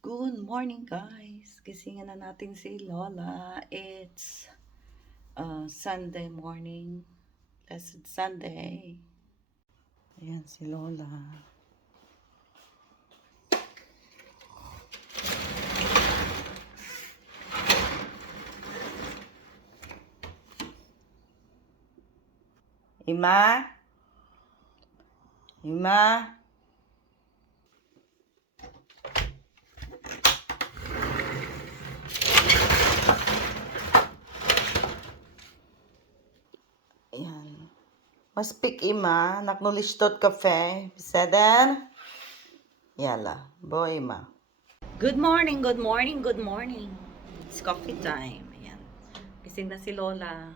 Good morning, guys. Gisingan na natin si Lola. It's Sunday morning. Blessed Sunday. Ayan si Lola. Ima? Ima? Ayan. Maspik Ima. Naknulishtot kafe. Biseder? Yala. Boy Ima. Good morning, good morning, good morning. It's coffee time. Ayan. Gising na si Lola.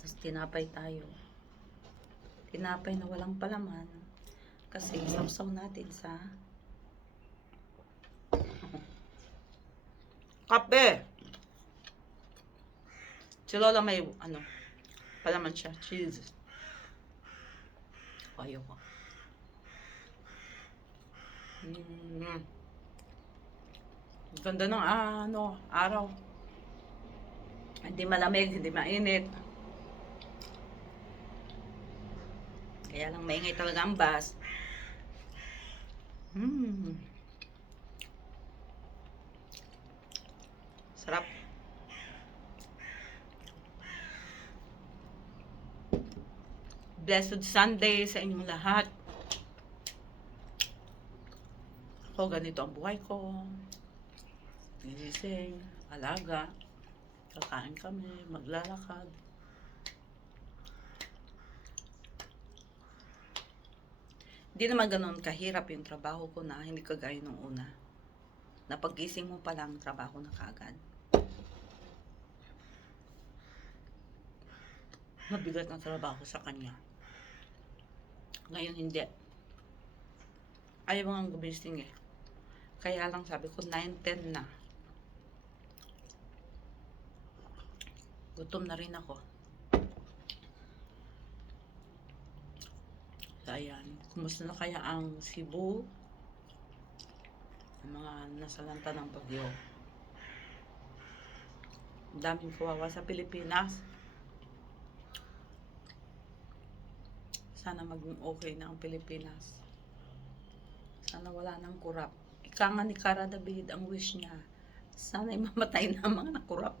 Tapos tinapay tayo. Tinapay na walang palaman. Kasi sausaw natin sa kape. Si Lola may palaman siya. Cheese. Ayaw ko. Ganda ng araw. Hindi malamig, hindi mainit. Kaya lang maingay talaga ang bus. Sarap. Blessed Sunday sa inyong lahat. Ako, ganito ang buhay ko. Gigising, alaga, kakain kami, maglalakad. Hindi naman ganun kahirap yung trabaho ko na hindi kagaya nung una. Napagising mo pa lang, trabaho na kaagad. Mabigat ang trabaho sa kanya. Ngayon hindi. Ayaw mo nga gumising eh. Kaya lang sabi ko 9-10 na. Gutom na rin ako. So ayan. Kumusta na kaya ang Cebu? Ang mga nasalanta ng bagyo. Ang daming kawawa sa Pilipinas. Sana maging okay na ang Pilipinas. Sana wala nang kurap. Ika nga ni Cara David, ang wish niya. Sana mamatay na ang mga nakurap.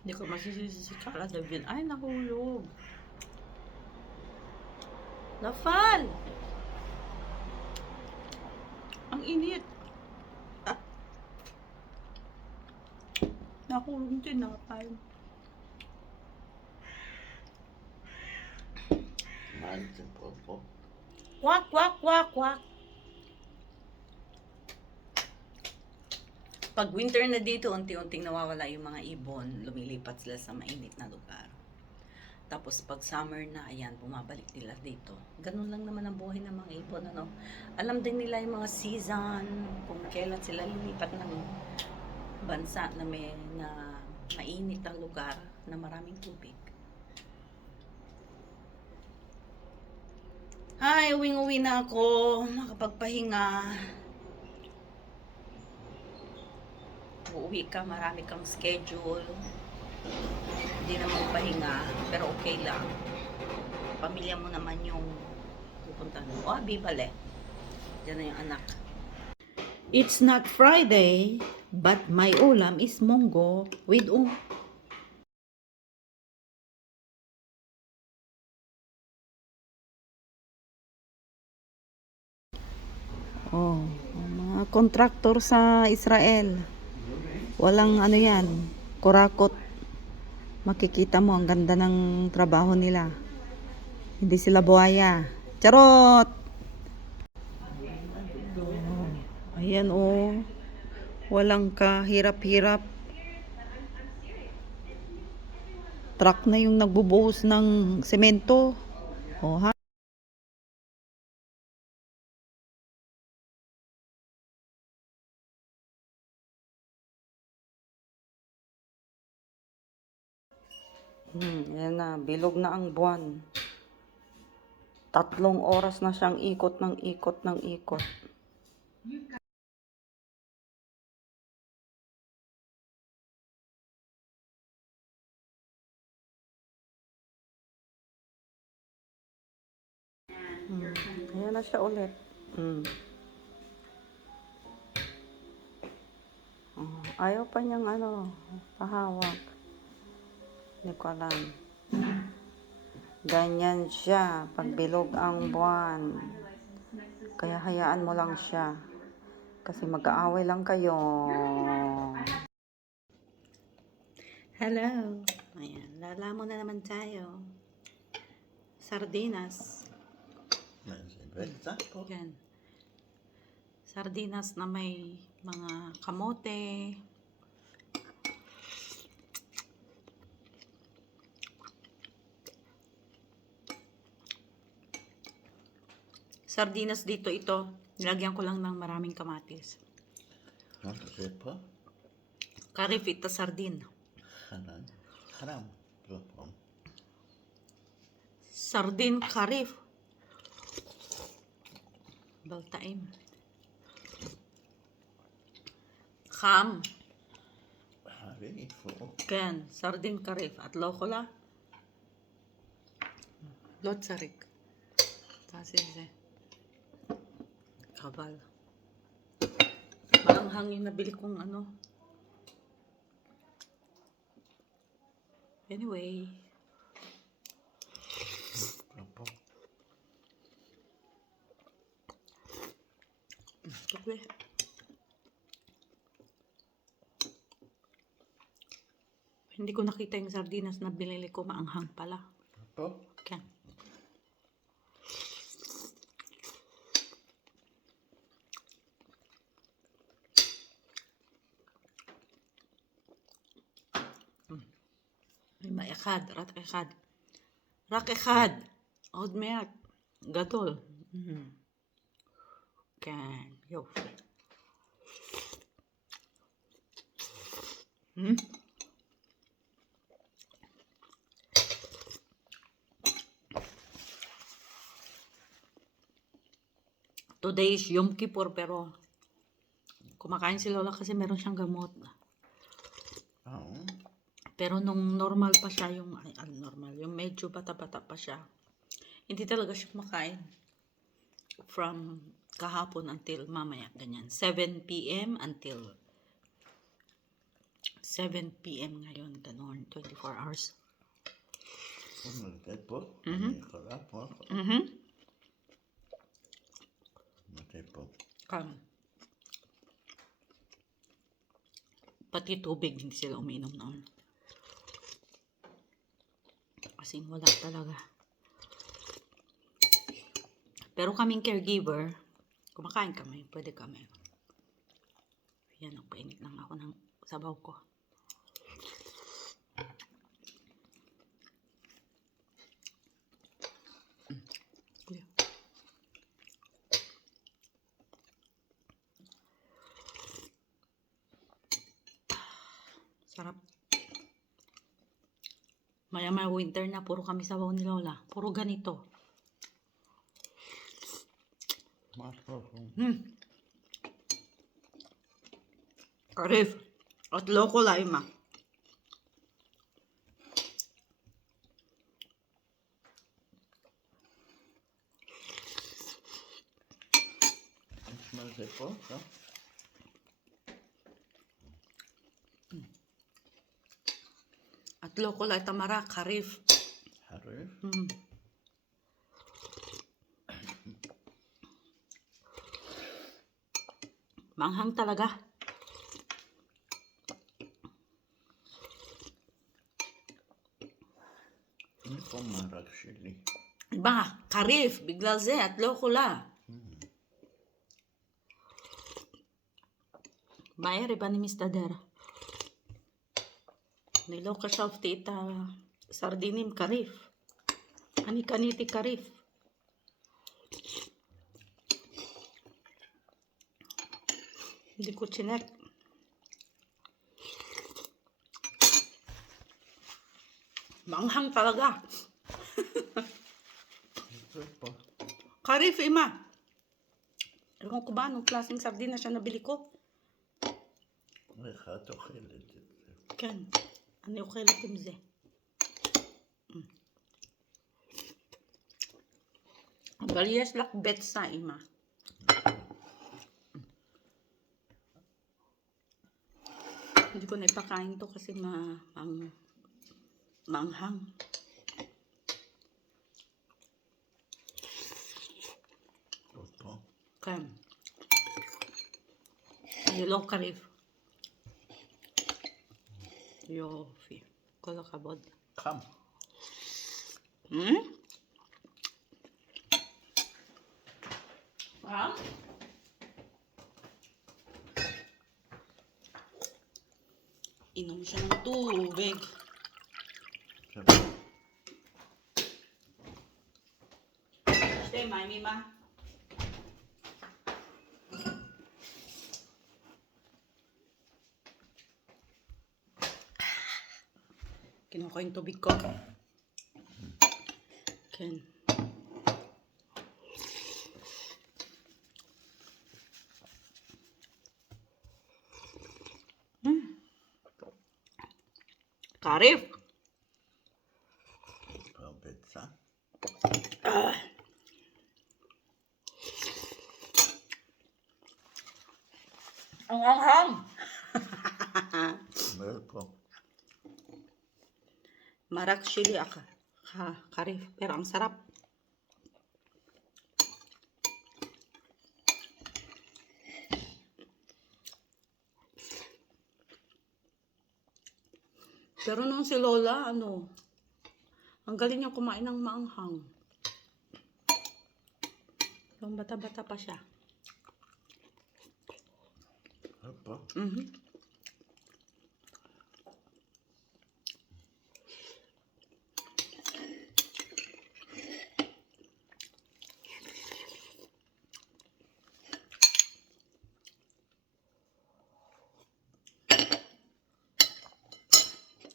Hindi ko masisisi si Cara David. Ay, nahulog. Nafal! Ang init. Nahulog din na tayo. Kwak, kwak, kwak, kwak. Pag winter na dito, unti-unting nawawala yung mga ibon. Lumilipat sila sa mainit na lugar. Tapos pag summer na, ayan, bumabalik nila dito. Ganun lang naman ang buhay ng mga ibon, ano. Alam din nila yung mga season, kung kailan sila lilipat ng bansa na may mainit ang lugar na maraming tubig. Ay, uwing-uwi na ako, makapagpahinga. Uuwi ka, marami kang schedule. Hindi na magpahinga, pero okay lang. Pamilya mo naman yung pupuntahan mo. Oh, Bibale. Diyan na yung anak. It's not Friday, but my ulam is munggo with mga kontraktor sa Israel. Walang yan, kurakot. Makikita mo ang ganda ng trabaho nila. Hindi sila buhaya. Charot! Ayan walang kahirap-hirap. Truck na yung nagbubuhos ng semento. Ha? Yan na, bilog na ang buwan. 3 oras na siyang ikot ng ikot ng ikot. Ayan na siya ulit. Ayaw pa niyang pahawak. Hindi ko alam. Ganyan siya pag bilog ang buwan. Kaya hayaan mo lang siya. Kasi mag-aaway lang kayo. Hello. Ayan, lalamon na naman tayo. Sardinas. Yan. Sardinas na may mga kamote. Sardinas dito ito. Nilagyan ko lang ng maraming kamatis. Karif ito sardin. Sardin karif. Baltaim. Kham. Ken, sardin karif. At lokola. Lotsarik. Tasise. Kabal. Maanghang yung nabili kong Anyway. Okay. Hindi ko nakita yung sardinas na binili ko. Maanghang pala. Okay. May ekad, rak ekad, עוד מעט, גדול. כן, יופי. Today is Yom Kippur pero kumakain si Lola kasi meron siyang gamot. Pero nung normal pa siya, yung medyo bata-bata pa siya, hindi talaga siya kumakain. From kahapon until mamaya, ganyan. 7 p.m. until 7 p.m. ngayon, ganon. 24 hours. Pati tubig, hindi sila uminom noon. Kasi wala talaga. Pero kaming caregiver, kumakain kami, pwede kami. Yan, painit lang ako ng sabaw ko. Sarap. Maya-maya winter na, puro kami sabaw ni Lola. Puro ganito. Karif. At loko laima. At loko lai tamara, karif. Manghang talaga. Ba, karif, bigla ze, at loko la. Maere ba ni Mr. Der? Niloka siya tita sardinim karif. Ani kaniti karif. Hindi ko chinek. Manghang talaga. Karif, Ima. Ewan ko ba, anong klaseng sardinas siya nabili ko? איך את אוכלת את זה? כן, אני אוכלת עם זה. אבל יש לך ביצה, אמא. Hindi ko na ipakain to kasi maanghang. עוד פה? כן. אני לא קריב. יופי. כל הכבוד. חם. Inom siya ng tubig. Stay, mami, ma. Kinuha ko yung tubig ko. Ken. Karif. ביצה. Ang anghang. פה. Marak chili karif. Pero ang sarap. Pero nung si Lola, ang galing niya kumain ng maanghang. Nung bata-bata pa siya. פה.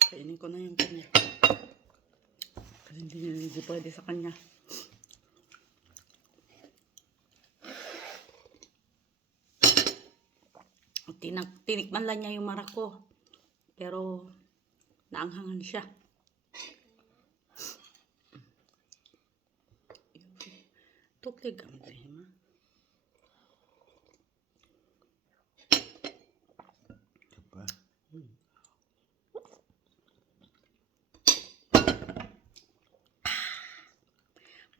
Kainin ko na yung kanya. Kasi hindi pwede sa kanya. Tinikman lang niya yung marak ko. Pero, naanghangan siya. Tuklig ang tema. כפה.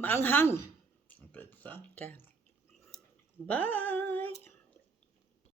Maanghang. ביצה. Okay. Bye!